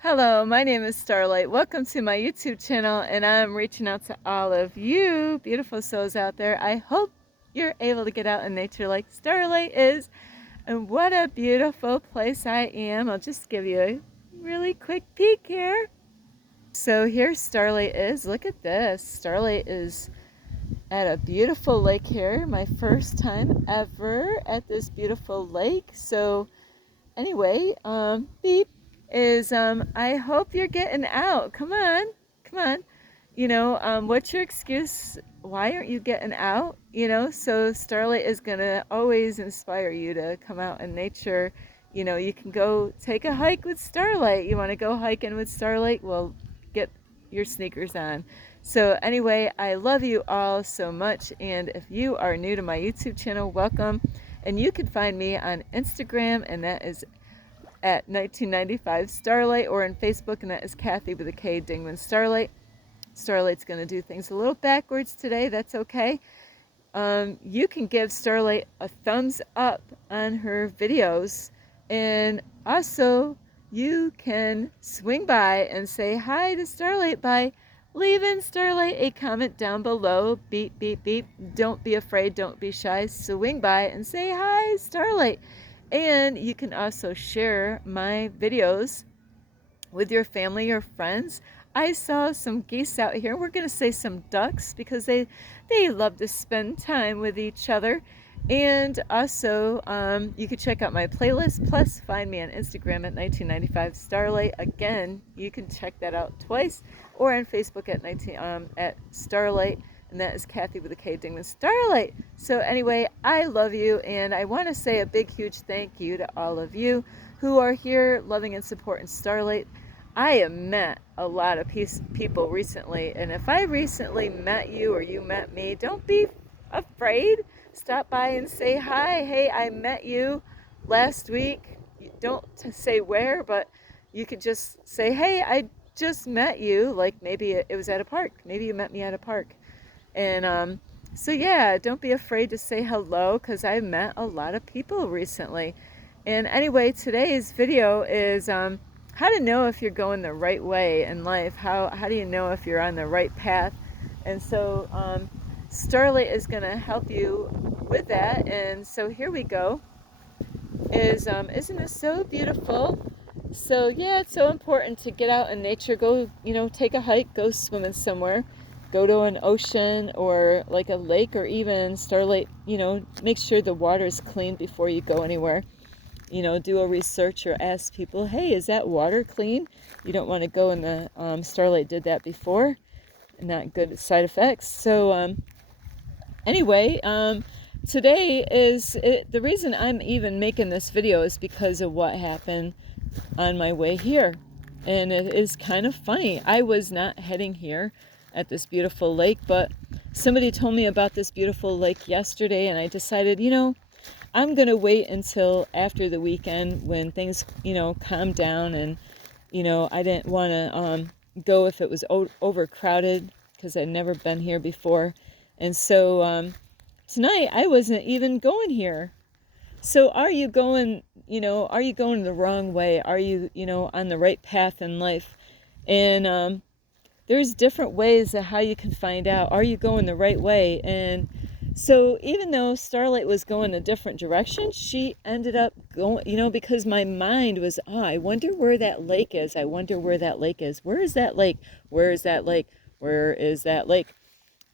Hello, my name is Starlight. Welcome to my YouTube channel, and I'm reaching out to all of you beautiful souls out there. I hope you're able to get out in nature like Starlight is. And what a beautiful place I am. I'll just give you a really quick peek here. So here Starlight is. Look at this. Starlight is at a beautiful lake here. My first time ever at this beautiful lake. So anyway, beep is I hope you're getting out. Come on, come on. What's your excuse? Why aren't you getting out? So Starlight is gonna always inspire you to come out in nature. You can go take a hike with Starlight. You want to go hiking with Starlight? Well, get your sneakers on. So anyway, I love you all so much, and if you are new to my YouTube channel, welcome. And you can find me on Instagram, and that is at 1995 Starlight, or on Facebook, and that is Kathy with a K, Dingman Starlight. Starlight's going to do things a little backwards today. That's okay. You can give Starlight a thumbs up on her videos, and also you can swing by and say hi to Starlight by leaving Starlight a comment down below. Beep, beep, beep. Don't be afraid. Don't be shy. Swing by and say hi, Starlight. And you can also share my videos with your family or friends. I saw some geese out here. We're going to say some ducks because they love to spend time with each other. And also, you can check out my playlist. Plus, find me on Instagram at 1995 Starlight. Again, you can check that out twice, or on Facebook at Starlight, and that is Kathy with a K, Dingman Starlight. So anyway, I love you, and I want to say a big, huge thank you to all of you who are here loving and supporting Starlight. I have met a lot of people recently, and if I recently met you or you met me, don't be afraid. Stop by and say hi. Hey, I met you last week. You don't say where, but you could just say, hey, I just met you. Like maybe it was at a park. Maybe you met me at a park. And so yeah, don't be afraid to say hello, because I met a lot of people recently. And anyway, today's video is how to know if you're going the right way in life. How do you know if you're on the right path? And so Starlight is going to help you with that. And so here we go. Isn't it so beautiful? So yeah, it's so important to get out in nature. Go, take a hike, go swimming somewhere, go to an ocean or like a lake, or even Starlight, make sure the water is clean before you go anywhere. Do a research or ask people, hey, is that water clean? You don't want to go in the, Starlight did that before, not good side effects. So anyway, today the reason I'm even making this video is because of what happened on my way here. And it is kind of funny. I was not heading here at this beautiful lake, but somebody told me about this beautiful lake yesterday, and I decided, I'm going to wait until after the weekend when things, calm down. And, I didn't want to go if it was overcrowded, because I'd never been here before. And so tonight I wasn't even going here. So are you going the wrong way? Are you, on the right path in life? And there's different ways of how you can find out, are you going the right way? And so even though Starlight was going a different direction, she ended up going, because my mind was, I wonder where that lake is. I wonder where that lake is. Where is that lake? Where is that lake? Where is that lake?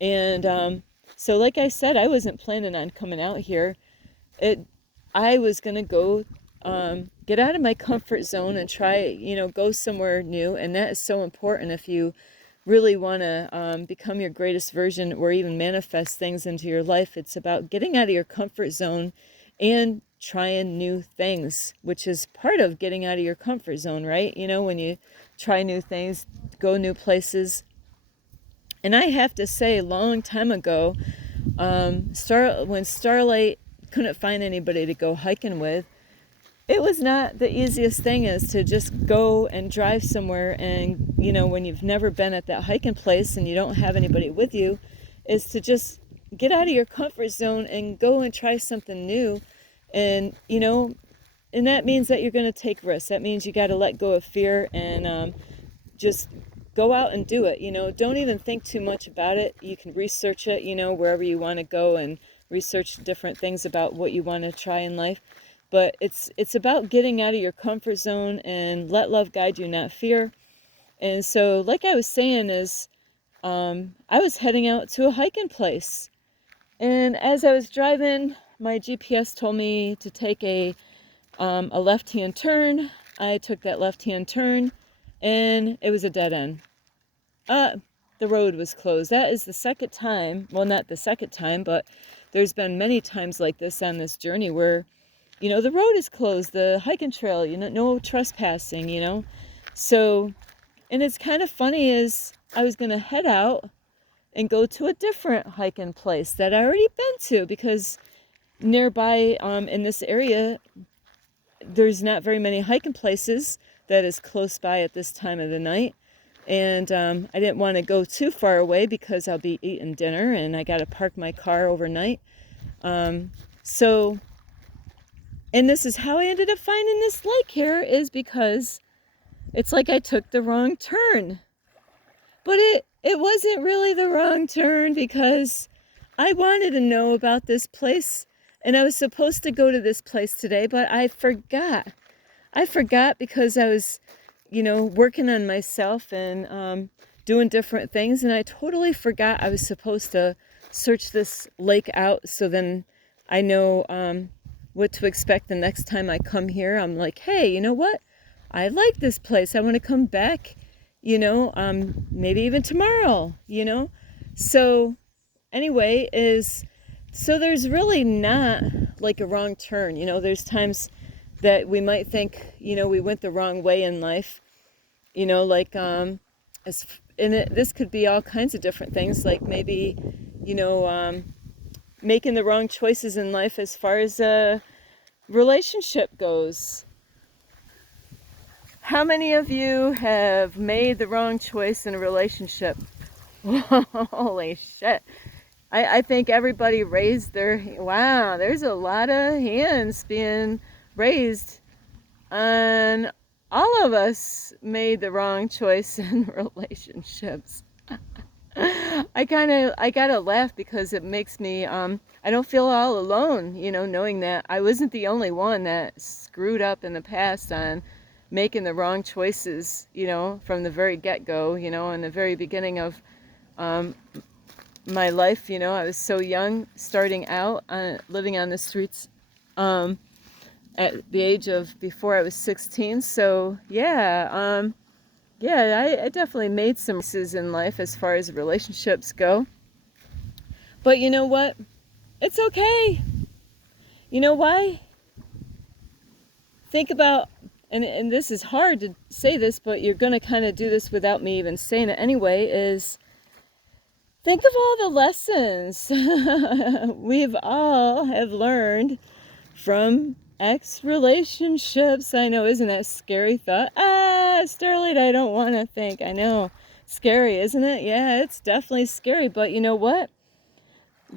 And so like I said, I wasn't planning on coming out here. I was going to go get out of my comfort zone and try, go somewhere new. And that is so important if you really want to become your greatest version, or even manifest things into your life. It's about getting out of your comfort zone and trying new things, which is part of getting out of your comfort zone, right? When you try new things, go new places. And I have to say, a long time ago, when Starlight couldn't find anybody to go hiking with, it was not the easiest thing is to just go and drive somewhere, and when you've never been at that hiking place and you don't have anybody with you, is to just get out of your comfort zone and go and try something new. And that means that you're going to take risks. That means you got to let go of fear and just go out and do it. Don't even think too much about it. You can research it, wherever you want to go, and research different things about what you want to try in life. But it's about getting out of your comfort zone and let love guide you, not fear. And so, like I was saying, is I was heading out to a hiking place. And as I was driving, my GPS told me to take a left-hand turn. I took that left-hand turn, and it was a dead end. The road was closed. That is the second time, well, not the second time, but there's been many times like this on this journey where, the road is closed, the hiking trail, no trespassing, So, and it's kind of funny is I was going to head out and go to a different hiking place that I already been to, because nearby in this area, there's not very many hiking places that is close by at this time of the night. And I didn't want to go too far away because I'll be eating dinner and I got to park my car overnight. So, and this is how I ended up finding this lake here, is because it's like I took the wrong turn. But it wasn't really the wrong turn, because I wanted to know about this place and I was supposed to go to this place today, but I forgot. I forgot because I was, working on myself and doing different things, and I totally forgot I was supposed to search this lake out, so then I know what to expect the next time I come here. I'm like, hey, you know what? I like this place. I want to come back, maybe even tomorrow, So anyway, so there's really not like a wrong turn. There's times that we might think, we went the wrong way in life, like, this could be all kinds of different things, like maybe, making the wrong choices in life as far as a relationship goes. How many of you have made the wrong choice in a relationship? Holy shit. I think everybody raised wow, there's a lot of hands being raised on all of us made the wrong choice in relationships. I gotta laugh because it makes me, I don't feel all alone, knowing that I wasn't the only one that screwed up in the past on making the wrong choices, from the very get-go, in the very beginning of my life. I was so young, starting out, living on the streets at the age of before I was 16. So yeah, I definitely made some choices in life as far as relationships go. But you know what? It's okay. You know why? Think about, and this is hard to say this, but you're going to kind of do this without me even saying it anyway, is think of all the lessons we've all have learned from ex-relationships. I know, isn't that a scary thought? Starlight, I don't want to think. I know, scary, isn't it? Yeah, it's definitely scary, but you know what?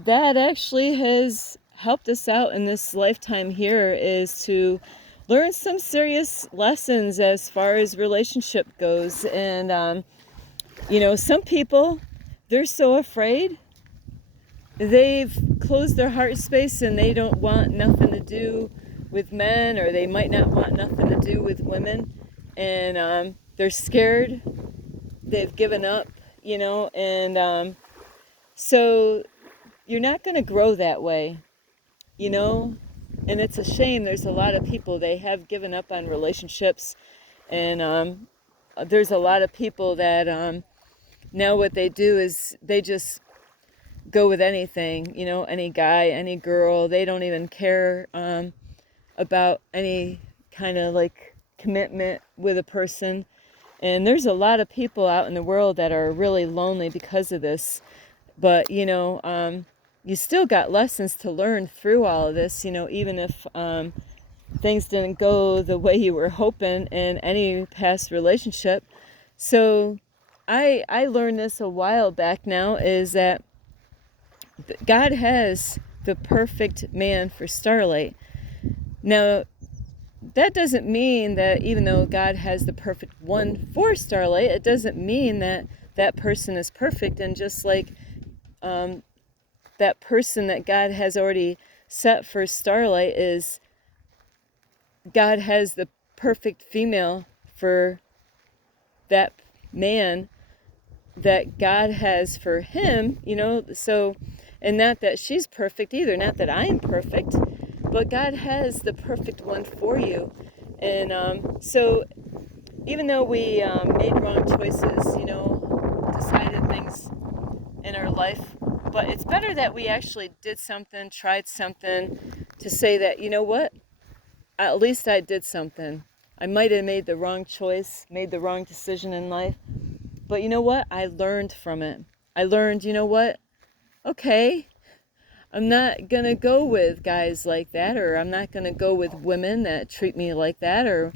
That actually has helped us out in this lifetime here, is to learn some serious lessons as far as relationship goes. And some people, they're so afraid, they've closed their heart space and they don't want nothing to do with men, or they might not want nothing to do with women, and they're scared, they've given up, and so you're not going to grow that way, and it's a shame. There's a lot of people, they have given up on relationships, and there's a lot of people that now what they do is they just go with anything, any guy, any girl. They don't even care about any kind of like commitment with a person. And there's a lot of people out in the world that are really lonely because of this. But you still got lessons to learn through all of this, even if things didn't go the way you were hoping in any past relationship. So I learned this a while back now, is that God has the perfect man for Starlight. Now, that doesn't mean that even though God has the perfect one for Starlight, it doesn't mean that that person is perfect. And just like that person that God has already set for Starlight is, God has the perfect female for that man that God has for him, so, and not that she's perfect either, not that I am perfect, but God has the perfect one for you. And so even though we made wrong choices, decided things in our life, but it's better that we actually did something, tried something, to say that, you know what, at least I did something. I might have made the wrong choice, made the wrong decision in life, but you know what? I learned from it. I learned, you know what? Okay, I'm not going to go with guys like that, or I'm not going to go with women that treat me like that, or,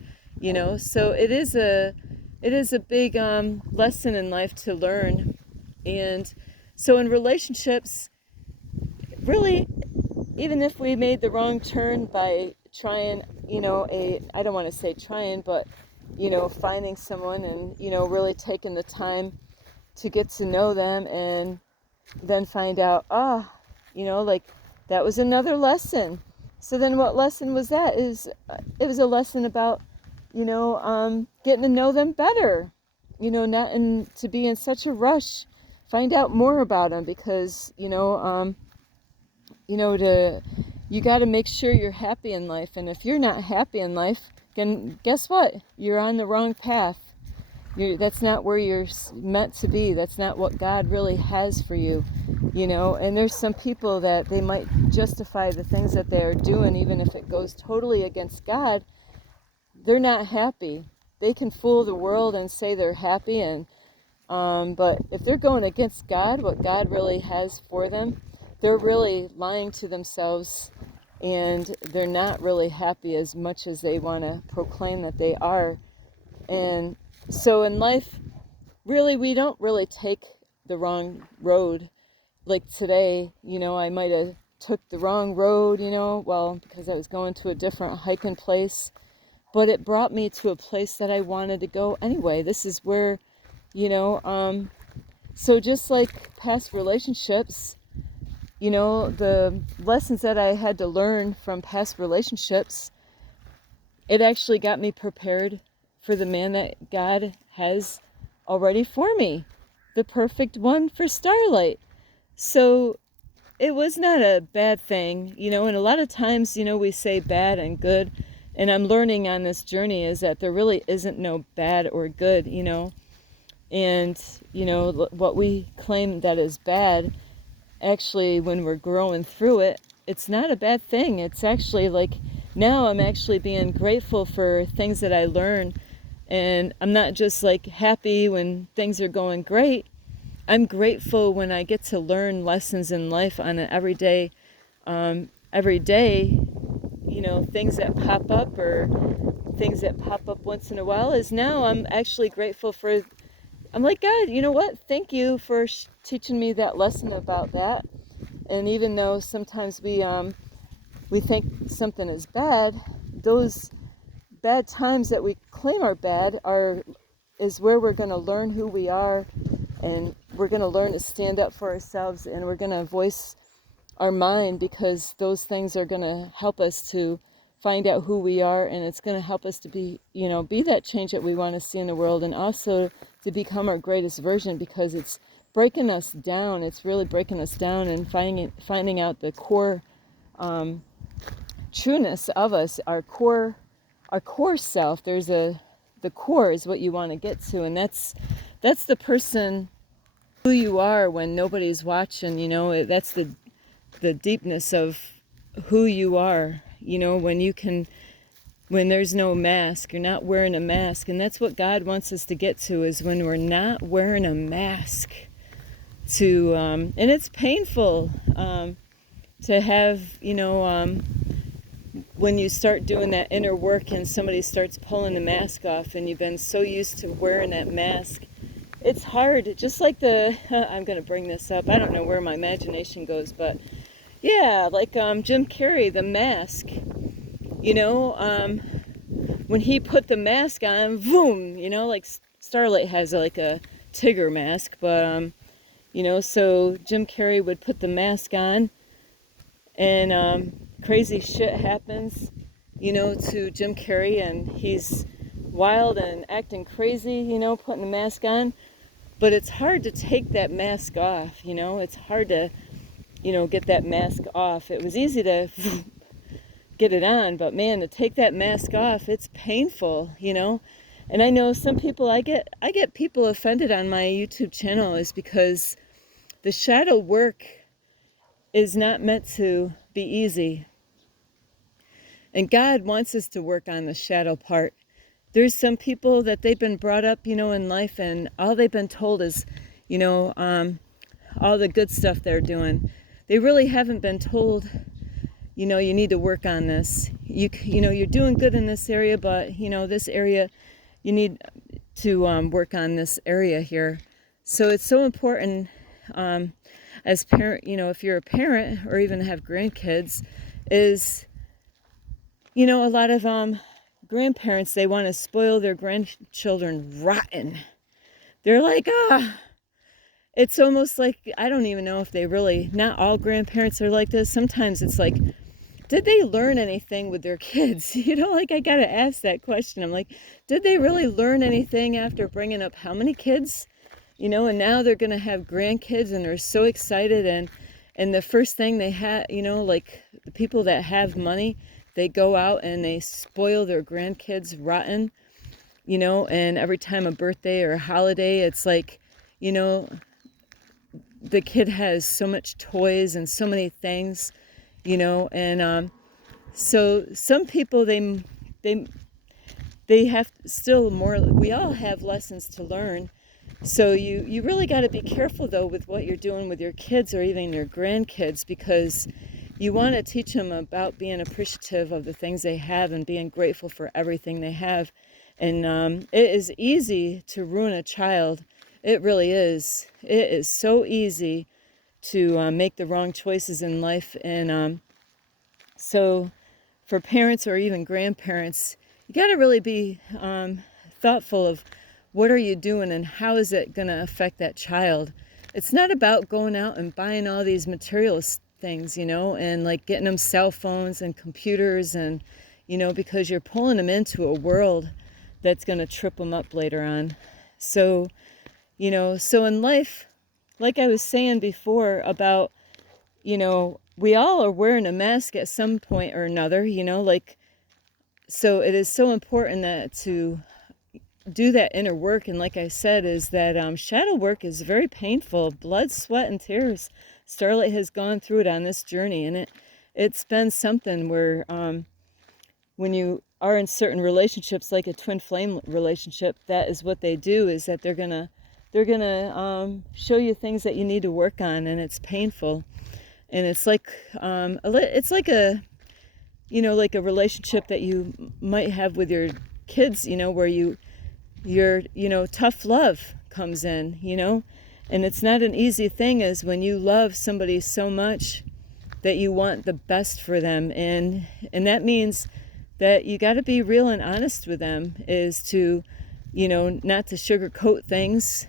so it is a big lesson in life to learn. And so in relationships, really, even if we made the wrong turn by trying, I don't want to say trying, but, finding someone and, really taking the time to get to know them, and then find out, like that was another lesson. So then what lesson was that? It was a lesson about, getting to know them better, not to be in such a rush, find out more about them, because, you got to make sure you're happy in life. And if you're not happy in life, then guess what? You're on the wrong path. That's not where you're meant to be. That's not what God really has for you, And there's some people that they might justify the things that they're doing, even if it goes totally against God. They're not happy. They can fool the world and say they're happy, and but if they're going against God, what God really has for them, they're really lying to themselves, and they're not really happy as much as they want to proclaim that they are. And so in life, really, we don't really take the wrong road. Like today, I might have took the wrong road, because I was going to a different hiking place, but it brought me to a place that I wanted to go anyway. This is where, so just like past relationships, the lessons that I had to learn from past relationships, it actually got me prepared for the man that God has already for me, the perfect one for Starlight. So it was not a bad thing, and a lot of times, we say bad and good, and I'm learning on this journey is that there really isn't no bad or good, and, what we claim that is bad, actually, when we're growing through it, it's not a bad thing. It's actually like, now I'm actually being grateful for things that I learn, and I'm not just like happy when things are going great. I'm grateful when I get to learn lessons in life on an every day, things that pop up, or things that pop up once in a while, is now I'm actually grateful for. I'm like, God, you know what? Thank you for teaching me that lesson about that. And even though sometimes we think something is bad, those bad times that we claim are bad is where we're going to learn who we are, and we're going to learn to stand up for ourselves, and we're going to voice our mind, because those things are going to help us to find out who we are, and it's going to help us to be that change that we want to see in the world, and also to become our greatest version, because it's breaking us down. It's really breaking us down, and finding out the core trueness of us, our core self. The core is what you want to get to, and that's the person who you are when nobody's watching. That's the deepness of who you are. When there's no mask, you're not wearing a mask, and that's what God wants us to get to, is when we're not wearing a mask. And it's painful to have, when you start doing that inner work and somebody starts pulling the mask off, and you've been so used to wearing that mask. It's hard, just like I'm going to bring this up, I don't know where my imagination goes, but yeah, like Jim Carrey, The Mask, when he put the mask on, boom, you know, like Starlight has like a Tigger mask, but you know, so Jim Carrey would put the mask on, and crazy shit happens, you know, to Jim Carrey, and he's wild and acting crazy, you know, putting the mask on. But it's hard to take that mask off, you know, it's hard to, you know, get that mask off. It was easy to get it on, but man, to take that mask off, it's painful, you know. And I know some people, I get people offended on my YouTube channel is because the shadow work is not meant to be easy. And God wants us to work on the shadow part. There's some people that they've been brought up, you know, in life, and all they've been told is, you know, all the good stuff they're doing. They really haven't been told, you know, you need to work on this. You know, you're doing good in this area, but, you know, this area, you need to work on this area here. So it's so important as parent, you know, if you're a parent or even have grandkids, is, you know, a lot of grandparents, they want to spoil their grandchildren rotten. They're like, it's almost like, I don't even know if they really, not all grandparents are like this. Sometimes it's like, did they learn anything with their kids? You know, like I got to ask that question. I'm like, did they really learn anything after bringing up how many kids? You know, and now they're going to have grandkids and they're so excited. And the first thing they have, you know, like the people that have money, they go out and they spoil their grandkids rotten, you know, and every time a birthday or a holiday, it's like, you know, the kid has so much toys and so many things, you know, and so some people, they have still more, we all have lessons to learn. So you really got to be careful though with what you're doing with your kids or even your grandkids, because you want to teach them about being appreciative of the things they have and being grateful for everything they have. And it is easy to ruin a child. It really is. It is so easy to make the wrong choices in life. And so for parents or even grandparents, you got to really be thoughtful of what are you doing and how is it going to affect that child. It's not about going out and buying all these material things, you know, and like getting them cell phones and computers, and, you know, because you're pulling them into a world that's going to trip them up later on. So, you know, so in life, like I was saying before about, you know, we all are wearing a mask at some point or another, you know, like, so it is so important that to do that inner work. And like I said, is that shadow work is very painful. Blood, sweat, and tears. Starlight has gone through it on this journey, and it's been something where when you are in certain relationships, like a twin flame relationship, that is what they do, is that they're gonna show you things that you need to work on, and it's painful. And it's like it's like a, you know, like a relationship that you might have with your kids, you know, where you know, tough love comes in, you know, and it's not an easy thing, is when you love somebody so much that you want the best for them, and that means that you got to be real and honest with them, is to, you know, not to sugarcoat things,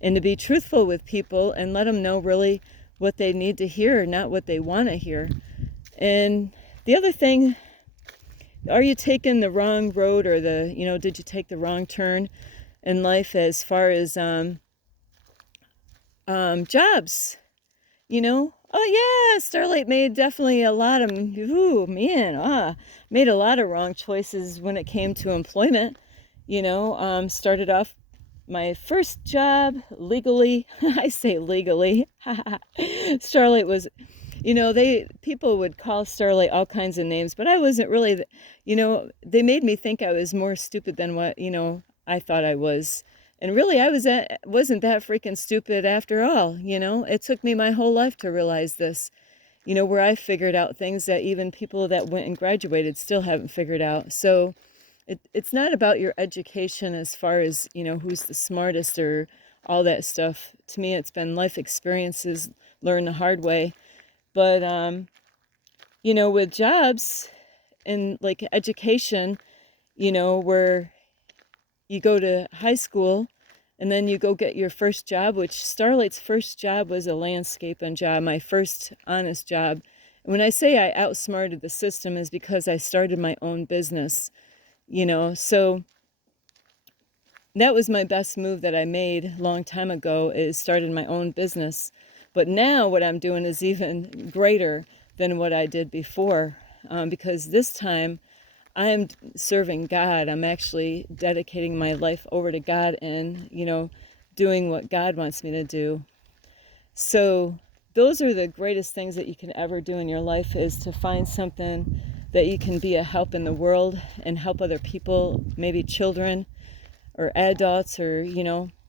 and to be truthful with people and let them know really what they need to hear, not what they want to hear. And the other thing, are you taking the wrong road, or you know, did you take the wrong turn in life as far as jobs? You know, oh yeah, Starlight made definitely a lot of, made a lot of wrong choices when it came to employment. You know, started off my first job legally. I say legally. Starlight was, you know, people would call Starlight all kinds of names, but I wasn't really, you know, they made me think I was more stupid than what, you know, I thought I was. And really, wasn't that freaking stupid after all, you know? It took me my whole life to realize this, you know, where I figured out things that even people that went and graduated still haven't figured out. So it's not about your education as far as, you know, who's the smartest or all that stuff. To me, it's been life experiences, learn the hard way. But, you know, with jobs and like education, where you go to high school and then you go get your first job, which Starlight's first job was a landscaping job, my first honest job. And when I say I outsmarted the system is because I started my own business, so that was my best move that I made a long time ago, is started my own business. But now what I'm doing is even greater than what I did before, because this time I'm serving God. I'm actually dedicating my life over to God and, doing what God wants me to do. So those are the greatest things that you can ever do in your life, is to find something that you can be a help in the world and help other people, maybe children or adults, or,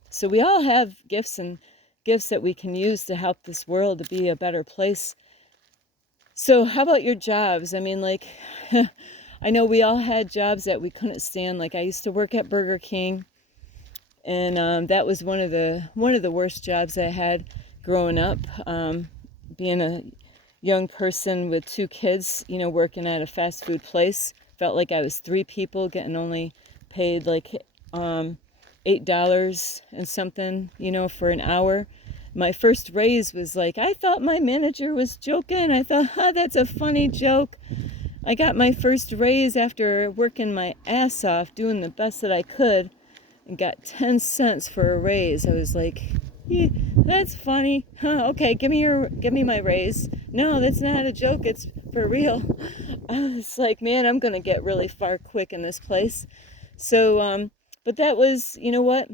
so we all have gifts that we can use to help this world to be a better place. So how about your jobs? I mean, like, I know we all had jobs that we couldn't stand. Like, I used to work at Burger King, and that was one of the worst jobs I had growing up. Being a young person with 2 kids, working at a fast food place, felt like I was 3 people getting only paid like $8 and something, for an hour. My first raise was like, I thought my manager was joking. I thought, that's a funny joke. I got my first raise after working my ass off, doing the best that I could, and got 10 cents for a raise. I was like, yeah, that's funny. Okay, give me my raise. No, that's not a joke. It's for real. I was like, man, I'm going to get really far quick in this place. So, but that was, you know what?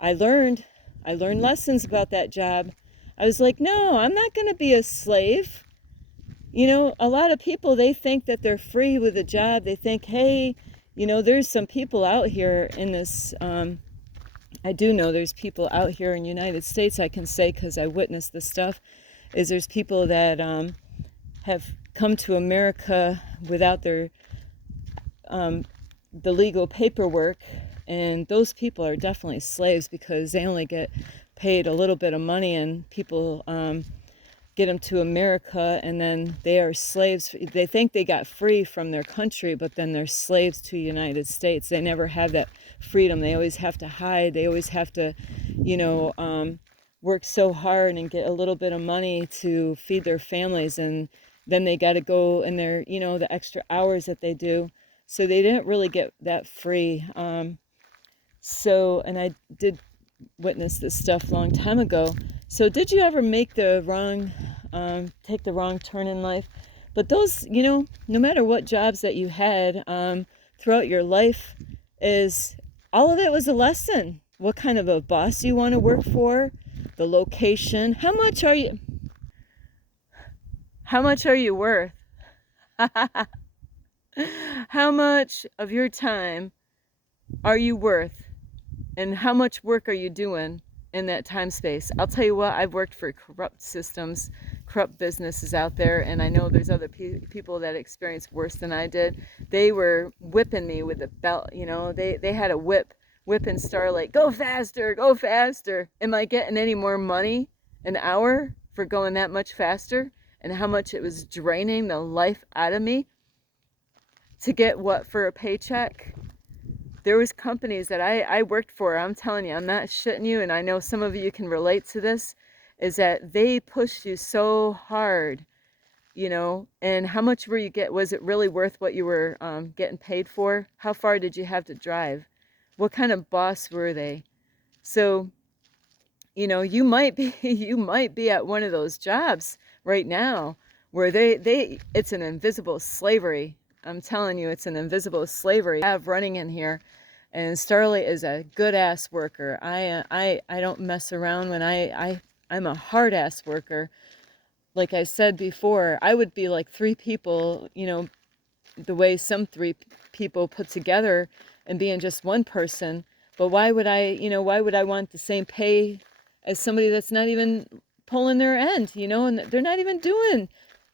I learned lessons about that job. I was like, no, I'm not going to be a slave. A lot of people, they think that they're free with a job. They think, hey, there's some people out here in this, I do know there's people out here in the United States, I can say, because I witnessed this stuff, is there's people that have come to America without their, the legal paperwork, and those people are definitely slaves, because they only get paid a little bit of money, and people get them to America, and then they are slaves. They think they got free from their country, but then they're slaves to the United States. They never have that freedom. They always have to hide. They always have to, work so hard and get a little bit of money to feed their families, and then they got to go in their, the extra hours that they do. So they didn't really get that free. And I did witness this stuff a long time ago. So did you ever make take the wrong turn in life? But those, no matter what jobs that you had throughout your life, is all of it was a lesson. What kind of a boss you want to work for, the location, how much are you worth? How much of your time are you worth? And how much work are you doing in that time space? I'll tell you what, I've worked for corrupt systems, corrupt businesses out there, and I know there's other people that experienced worse than I did. They were whipping me with a belt, they had a whipping Starlight, go faster, go faster. Am I getting any more money an hour for going that much faster? And how much it was draining the life out of me to get what for a paycheck? There was companies that I worked for, I'm telling you, I'm not shitting you, and I know some of you can relate to this, is that they pushed you so hard, and how much was it really worth what you were getting paid for? How far did you have to drive? What kind of boss were they? So, you might be you might be at one of those jobs right now where it's an invisible slavery. I'm telling you, it's an invisible slavery I have running in here. And Starlight is a good ass worker. I don't mess around when I'm a hard ass worker. Like I said before, I would be like 3 people, the way some 3 people put together, and being just one person. But why would I want the same pay as somebody that's not even pulling their end, and they're not even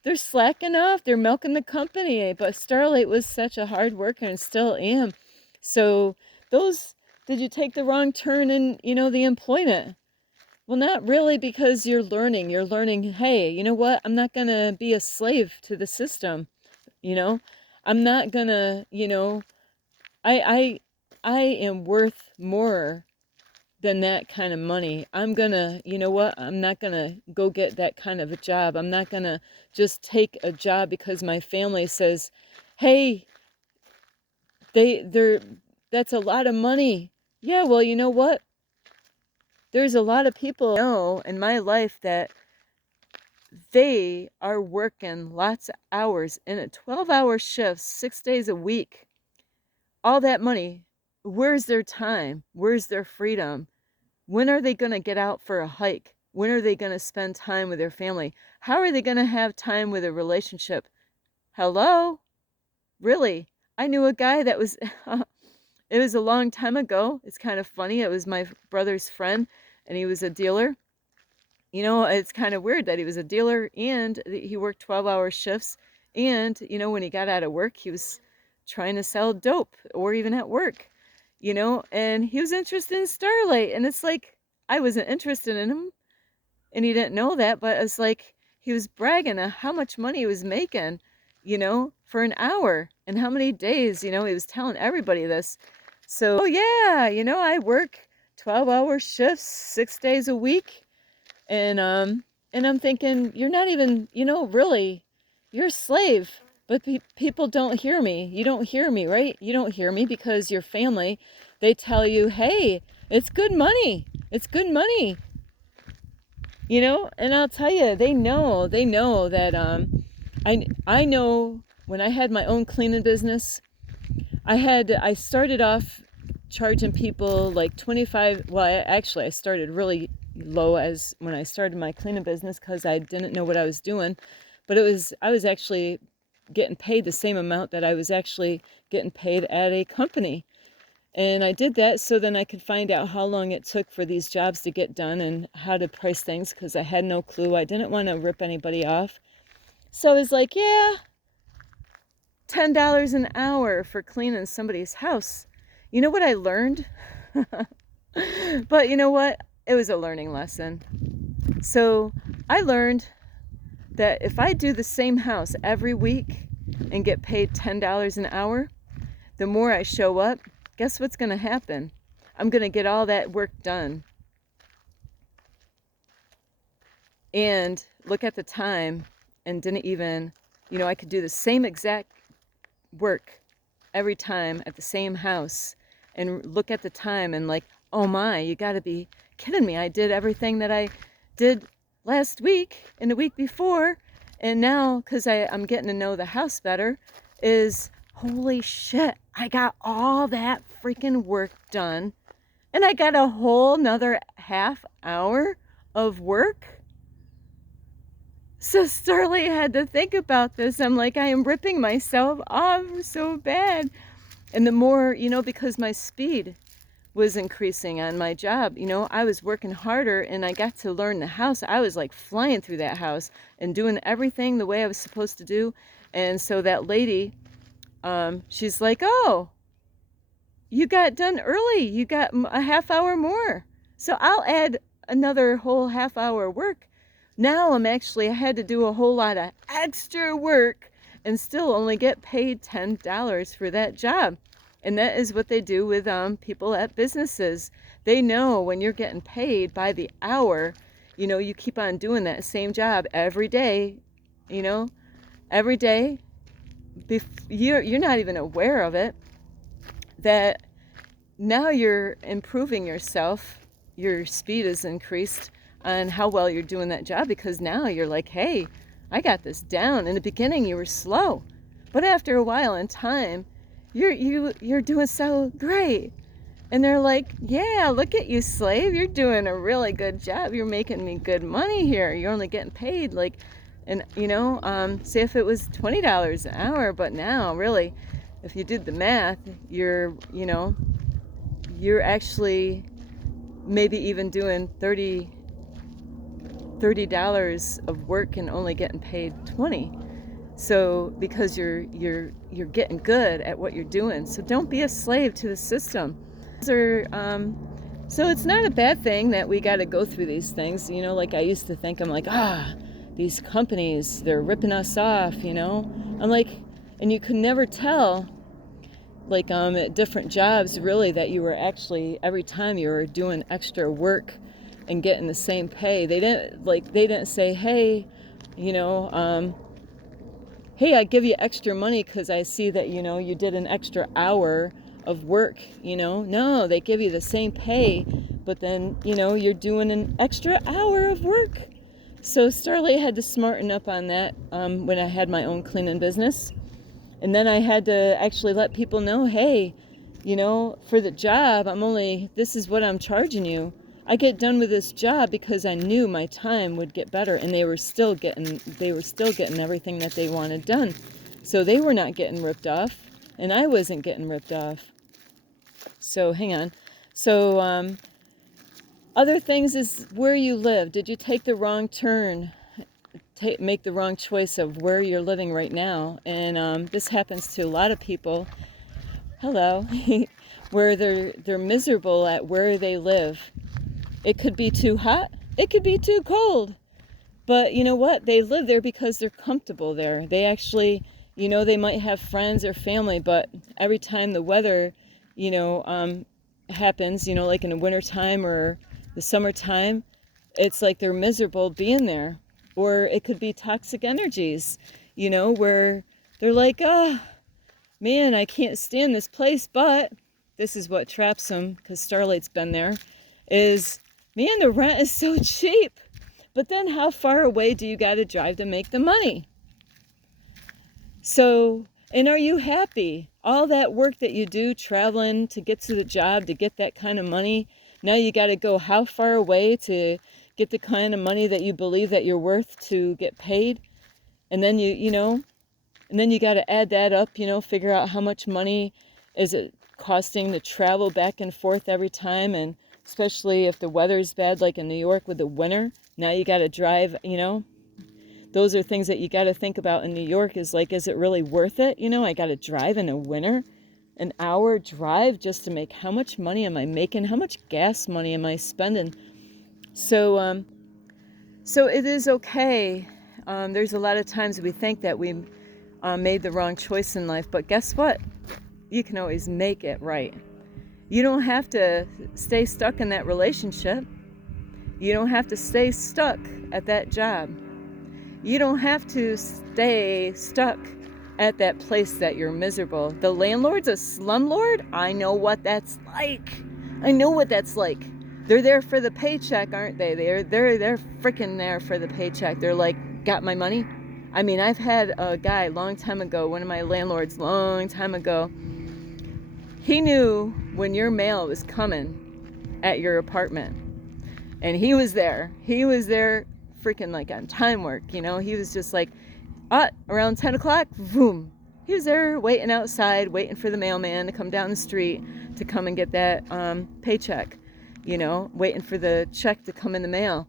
they're slacking off, they're milking the company. But Starlight was such a hard worker, and still am. So did you take the wrong turn in, the employment? Well, not really, because you're learning, hey, you know what? I'm not going to be a slave to the system. I'm not going to, I I am worth more than that kind of money. I'm gonna, you know what? I'm not gonna go get that kind of a job. I'm not gonna just take a job because my family says, "Hey, they're that's a lot of money." Yeah, well, you know what? There's a lot of people I know in my life that they are working lots of hours in a 12-hour shifts, 6 days a week. All that money, where's their time? Where's their freedom? When are they going to get out for a hike? When are they going to spend time with their family? How are they going to have time with a relationship? Hello? Really? I knew a guy that was, it was a long time ago. It's kind of funny. It was my brother's friend, and he was a dealer. You know, it's kind of weird that he was a dealer and he worked 12-hour shifts. And, you know, when he got out of work, he was trying to sell dope or even at work, you know, and he was interested in Starlight. And it's like, I wasn't interested in him and he didn't know that, but it's like he was bragging on how much money he was making, you know, for an hour and how many days, you know, he was telling everybody this. So, oh yeah, you know, I work 12-hour shifts, 6 days a week. And I'm thinking, you're not even, you know, really, you're a slave. But people don't hear me. You don't hear me, right? You don't hear me because your family, they tell you, hey, it's good money. It's good money. You know, and I'll tell you, they know that I know when I had my own cleaning business, I started off charging people like 25. Well, actually I started really low as when I started my cleaning business because I didn't know what I was doing, but I was actually getting paid the same amount that I was actually getting paid at a company. And I did that so then I could find out how long it took for these jobs to get done and how to price things because I had no clue. I didn't want to rip anybody off. So I was like, yeah, $10 an hour for cleaning somebody's house. You know what I learned? But you know what? It was a learning lesson. So I learned that if I do the same house every week and get paid $10 an hour, the more I show up, guess what's going to happen? I'm going to get all that work done. And look at the time and didn't even, you know, I could do the same exact work every time at the same house and look at the time and like, oh my, you got to be kidding me. I did everything that I did last week and the week before, and now because I'm getting to know the house better, is holy shit, I got all that freaking work done and I got a whole nother half hour of work. So Starlight had to think about this. I'm like, I am ripping myself off so bad. And the more, you know, because my speed was increasing on my job, you know, I was working harder and I got to learn the house. I was like flying through that house and doing everything the way I was supposed to do. And so that lady, she's like, oh, you got done early. You got a half hour more. So I'll add another whole half hour work. Now I had to do a whole lot of extra work and still only get paid $10 for that job. And that is what they do with people at businesses. They know when you're getting paid by the hour, you know, you keep on doing that same job every day, you know, every day. You're not even aware of it, that now you're improving yourself. Your speed is increased on how well you're doing that job because now you're like, hey, I got this down. In the beginning, you were slow, but after a while in time, you're doing so great. And they're like, yeah, look at you, slave. You're doing a really good job. You're making me good money here. You're only getting paid like, and you know, say if it was $20 an hour, but now really, if you did the math, you're actually maybe even doing $30 of work and only getting paid 20. So because you're getting good at what you're doing. So don't be a slave to the system. So it's not a bad thing that we got to go through these things. You know, like I used to think, I'm like, these companies, they're ripping us off, you know. I'm like, and you could never tell like at different jobs, really, that you were actually, every time you were doing extra work and getting the same pay. They didn't say, hey, you know, hey, I give you extra money because I see that, you did an extra hour of work, No, they give you the same pay, but then, you're doing an extra hour of work. So Starlight had to smarten up on that when I had my own cleaning business. And then I had to actually let people know, hey, for the job, this is what I'm charging you. I get done with this job because I knew my time would get better, and they were still getting everything that they wanted done. So they were not getting ripped off, and I wasn't getting ripped off. So hang on. So other things is where you live. Did you take the wrong turn? Make the wrong choice of where you're living right now? And this happens to a lot of people. Hello. Where they're miserable at where they live. It could be too hot, it could be too cold, but you know what, they live there because they're comfortable there. They actually, they might have friends or family, but every time the weather, happens, like in the wintertime or the summertime, it's like they're miserable being there. Or it could be toxic energies, where they're like, man, I can't stand this place. But this is what traps them, because Starlight's been there, is, man, the rent is so cheap. But then how far away do you got to drive to make the money? So, and are you happy? All that work that you do traveling to get to the job to get that kind of money, now you got to go how far away to get the kind of money that you believe that you're worth to get paid? And then and then you got to add that up, figure out how much money is it costing to travel back and forth every time. And especially if the weather's bad, like in New York with the winter, now you got to drive, those are things that you got to think about in New York, is like, is it really worth it? I got to drive in the winter, an hour drive just to make, how much money am I making? How much gas money am I spending? So, so it is okay. There's a lot of times we think that we made the wrong choice in life, but guess what? You can always make it right. You don't have to stay stuck in that relationship. You don't have to stay stuck at that job. You don't have to stay stuck at that place that you're miserable. The landlord's a slumlord? I know what that's like. I know what that's like. They're there for the paycheck, aren't they? They're freaking there for the paycheck. They're like, got my money? I mean, I've had a guy long time ago, one of my landlords long time ago, he knew when your mail was coming at your apartment. And he was there. He was there freaking like on time work, He was just like, around 10 o'clock, boom. He was there waiting outside, waiting for the mailman to come down the street to come and get that paycheck, waiting for the check to come in the mail.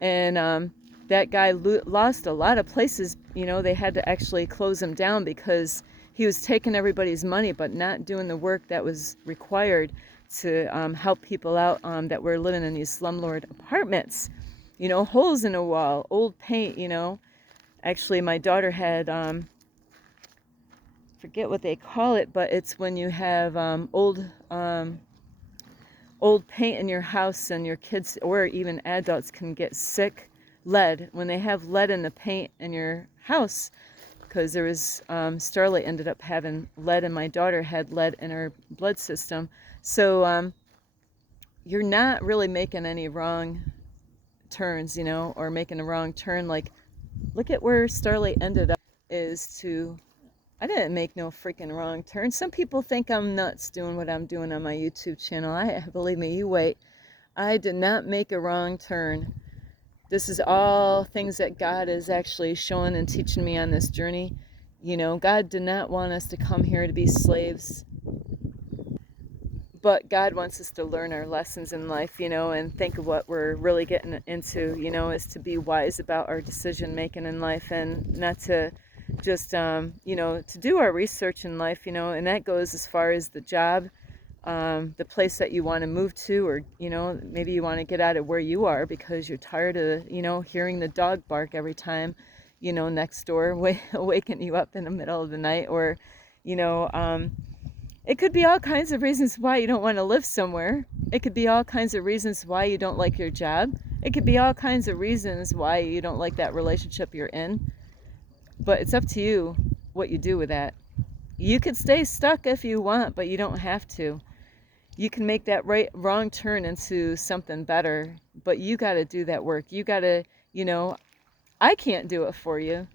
And that guy lost a lot of places. They had to actually close him down because he was taking everybody's money but not doing the work that was required to help people out that were living in these slumlord apartments. Holes in a wall, old paint, Actually, my daughter had, forget what they call it, but it's when you have old paint in your house and your kids or even adults can get sick. Lead, when they have lead in the paint in your house, because there was, Starlight ended up having lead and my daughter had lead in her blood system. So you're not really making any wrong turns, or making a wrong turn. Like, look at where Starlight ended up, I didn't make no freaking wrong turn. Some people think I'm nuts doing what I'm doing on my YouTube channel. Believe me, you wait. I did not make a wrong turn. This is all things that God is actually showing and teaching me on this journey. God did not want us to come here to be slaves, but God wants us to learn our lessons in life, and think of what we're really getting into, is to be wise about our decision making in life, and not to just, to do our research in life, and that goes as far as the job, the place that you want to move to, or, maybe you want to get out of where you are because you're tired of, hearing the dog bark every time, next door, waking you up in the middle of the night, or, It could be all kinds of reasons why you don't want to live somewhere. It could be all kinds of reasons why you don't like your job. It could be all kinds of reasons why you don't like that relationship you're in. But it's up to you what you do with that. You could stay stuck if you want, but you don't have to. You can make that wrong turn into something better, but you got to do that work. You got to, I can't do it for you.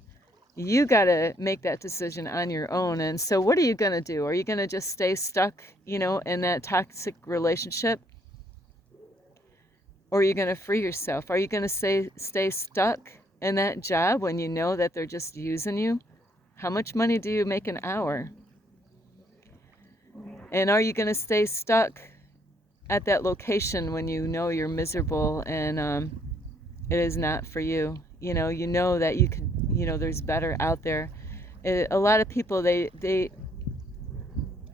You got to make that decision on your own. And so what are you going to do? Are you going to just stay stuck, in that toxic relationship? Or are you going to free yourself? Are you going to stay stuck in that job when you know that they're just using you? How much money do you make an hour? And are you going to stay stuck at that location when you know you're miserable and it is not for you? You know that you could, there's better out there. A lot of people, they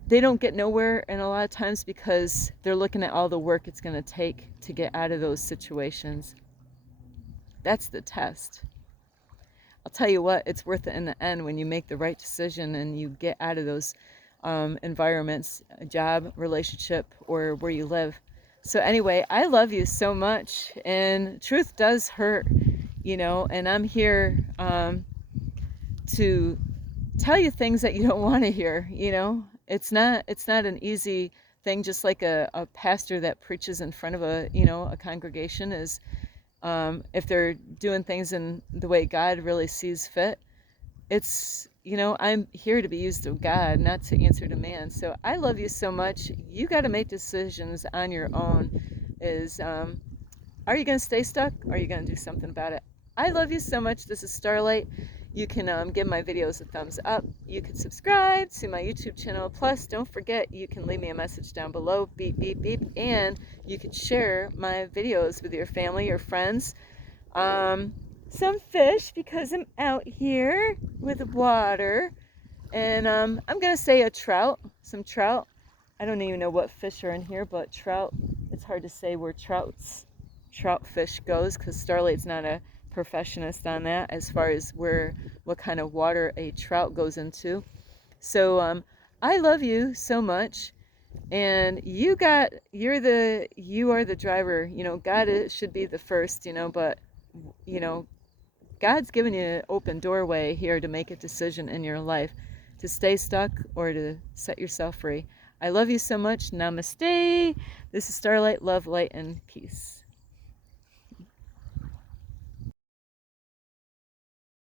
don't get nowhere, and a lot of times because they're looking at all the work it's going to take to get out of those situations. That's the test. I'll tell you what, it's worth it in the end when you make the right decision and you get out of those environments, a job, relationship, or where you live. So anyway, I love you so much, and truth does hurt, and I'm here to tell you things that you don't want to hear. It's not an easy thing, just like a pastor that preaches in front of a congregation is, if they're doing things in the way God really sees fit. It's, I'm here to be used of God, not to answer to man. So I love you so much. You got to make decisions on your own. Are you going to stay stuck, or are you going to do something about it? I love you so much. This is Starlight. You can give my videos a thumbs up. You can subscribe to my YouTube channel. Plus, don't forget, you can leave me a message down below, beep, beep, beep, and you can share my videos with your family or friends. Some fish, because I'm out here with water. And I'm going to say some trout. I don't even know what fish are in here, but trout. It's hard to say where trout fish goes, because Starlight's not a perfectionist on that as far as what kind of water a trout goes into. So I love you so much, and you are the driver. God should be the first, but you know God's given you an open doorway here to make a decision in your life, to stay stuck or to set yourself free. I love you so much. Namaste. This is Starlight. Love, light, and peace.